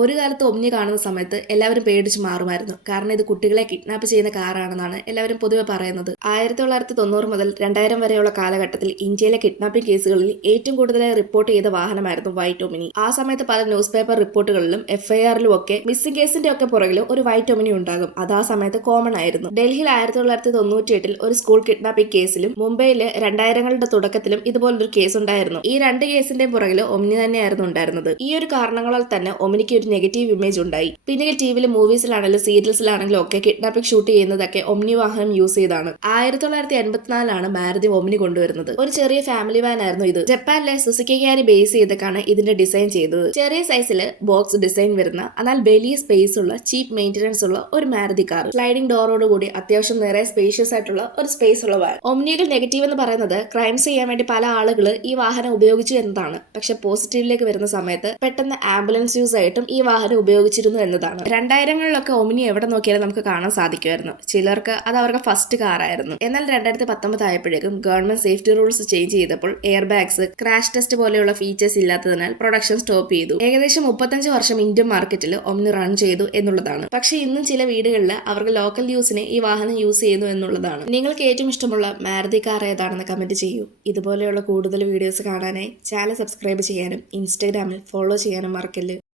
ഒരു കാലത്ത് ഒമ്നി കാണുന്ന സമയത്ത് എല്ലാവരും പേടിച്ച് മാറുമായിരുന്നു. കാരണം ഇത് കുട്ടികളെ കിഡ്നാപ്പ് ചെയ്യുന്ന കാറാണെന്നാണ് എല്ലാവരും പൊതുവെ പറയുന്നത്. 1990 മുതൽ 2000 വരെയുള്ള കാലഘട്ടത്തിൽ ഇന്ത്യയിലെ കിഡ്നാപ്പിംഗ് കേസുകളിൽ ഏറ്റവും കൂടുതലായി റിപ്പോർട്ട് ചെയ്ത വാഹനമായിരുന്നു വൈറ്റ് ഒമിനി. ആ സമയത്ത് പല ന്യൂസ് പേപ്പർ റിപ്പോർട്ടുകളിലും FIRലും ഒക്കെ മിസ്സിംഗ് കേസിന്റെ ഒക്കെ പുറകിൽ ഒരു വൈറ്റ് ഒമിനി ഉണ്ടാകും. അത് ആ സമയത്ത് കോമൺ ആയിരുന്നു. ഡൽഹിയിൽ 1998 ഒരു സ്കൂൾ കിഡ്നാപ്പിംഗ് കേസിലും മുംബൈയില് 2000ങ്ങളുടെ തുടക്കത്തിലും ഇതുപോലൊരു കേസ് ഉണ്ടായിരുന്നു. ഈ രണ്ട് കേസിന്റെയും പുറകിൽ ഒമിനി തന്നെയായിരുന്നു ഉണ്ടായിരുന്നത്. ഈ ഒരു കാരണങ്ങളാൽ തന്നെ ഒമിനിക്ക് നെഗറ്റീവ് ഇമേജ് ഉണ്ടായി. പിന്നീട് ടിവിയിലും മൂവീസിലാണെങ്കിലും സീരിയൽസിലാണെങ്കിലും ഒക്കെ കിഡ്നാപ്പിംഗ് ഷൂട്ട് ചെയ്യുന്നതൊക്കെ ഒമ്നി വാഹനം യൂസ് ചെയ്താണ്. 1984 മാരുതി ഒമ്നി കൊണ്ടുവരുന്നത്. ഒരു ചെറിയ ഫാമിലി വാൻ ആയിരുന്നു ഇത്. ജപ്പാനിലെ സുസുക്കിക്കാരി ബേസ് ചെയ്തൊക്കെയാണ് ഇതിന്റെ ഡിസൈൻ ചെയ്തത്. ചെറിയ സൈസില് ബോക്സ് ഡിസൈൻ വരുന്ന എന്നാൽ വലിയ സ്പേസ് ഉള്ള ചീപ്പ് മെയിന്റനൻസ് ഉള്ള ഒരു മാരുതി കാർ. സ്ലൈഡിംഗ് ഡോറോട് കൂടി അത്യാവശ്യം നിറയെ സ്പേഷ്യസ് ആയിട്ടുള്ള ഒരു സ്പേസ് ഉള്ള വാൻ. ഒമ്നിയുടെ നെഗറ്റീവ് എന്ന് പറയുന്നത് ക്രൈംസ് ചെയ്യാൻ വേണ്ടി പല ആളുകൾ ഈ വാഹനം ഉപയോഗിച്ചു എന്നതാണ്. പക്ഷെ പോസിറ്റീവിലേക്ക് വരുന്ന സമയത്ത് പെട്ടെന്ന് ആംബുലൻസ് യൂസ് ആയിട്ടും ഈ വാഹനം ഉപയോഗിച്ചിരുന്നു എന്നതാണ്. 2000ങ്ങളിലൊക്കെ ഒമിനി എവിടെ നോക്കിയാലും നമുക്ക് കാണാൻ സാധിക്കുമായിരുന്നു. ചിലർക്ക് അത് അവർക്ക് ഫസ്റ്റ് കാർ ആയിരുന്നു. എന്നാൽ 2019 ആയപ്പോഴേക്കും ഗവൺമെന്റ് സേഫ്റ്റി റൂൾസ് ചേഞ്ച് ചെയ്തപ്പോൾ എയർ ബാഗ്സ്, ക്രാഷ് ടെസ്റ്റ് പോലെയുള്ള ഫീച്ചേഴ്സ് ഇല്ലാത്തതിനാൽ പ്രൊഡക്ഷൻ സ്റ്റോപ്പ് ചെയ്തു. ഏകദേശം 35 വർഷം ഇന്ത്യൻ മാർക്കറ്റിൽ ഒമിനി റൺ ചെയ്തു എന്നുള്ളതാണ്. പക്ഷേ ഇന്നും ചില വീടുകളിൽ അവർക്ക് ലോക്കൽ യൂസിന് ഈ വാഹനം യൂസ് ചെയ്യുന്നു എന്നുള്ളതാണ്. നിങ്ങൾക്ക് ഏറ്റവും ഇഷ്ടമുള്ള മാരുതി കാർ ഏതാണെന്ന് കമന്റ് ചെയ്യൂ. ഇതുപോലെയുള്ള കൂടുതൽ വീഡിയോസ് കാണാനായി ചാനൽ സബ്സ്ക്രൈബ് ചെയ്യാനും ഇൻസ്റ്റാഗ്രാമിൽ ഫോളോ ചെയ്യാനും മറക്കല്ല്.